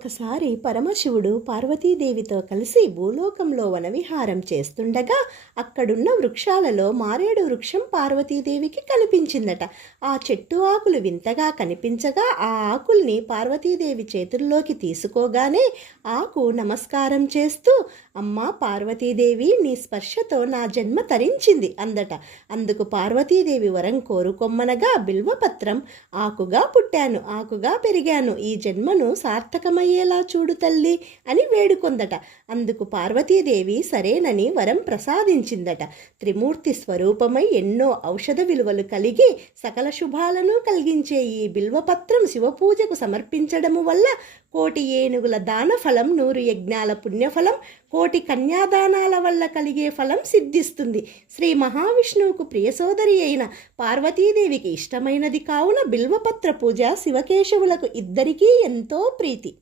ఒకసారి పరమశివుడు పార్వతీదేవితో కలిసి భూలోకంలో వనవిహారం చేస్తుండగా అక్కడున్న వృక్షాలలో మారేడు వృక్షం పార్వతీదేవికి కనిపించిందట. ఆ చెట్టు ఆకులు వింతగా కనిపించగా ఆ ఆకుల్ని పార్వతీదేవి చేతుల్లోకి తీసుకోగానే ఆకు నమస్కారం చేస్తూ అమ్మా పార్వతీదేవి నీ స్పర్శతో నా జన్మ తరించింది అందట. అందుకు పార్వతీదేవి వరం కోరుకొమ్మనగా బిల్వపత్రం ఆకుగా పుట్టాను ఆకుగా పెరిగాను ఈ జన్మను అయ్యేలా చూడు తల్లి అని వేడుకొందట. అందుకు పార్వతీదేవి సరేనని వరం ప్రసాదించిందట. త్రిమూర్తి స్వరూపమై ఎన్నో ఔషధ విలువలు కలిగి సకల శుభాలను కలిగించే ఈ బిల్వపత్రం శివపూజకు సమర్పించడము వల్ల కోటి ఏనుగుల దాన ఫలం నూరు యజ్ఞాల పుణ్యఫలం కోటి కన్యాదానాల వల్ల కలిగే ఫలం సిద్ధిస్తుంది. శ్రీ మహావిష్ణువుకు ప్రియ సోదరి అయిన పార్వతీదేవికి ఇష్టమైనది కావున బిల్వపత్ర పూజ శివకేశవులకు ఇద్దరికీ ఎంతో ప్రీతి.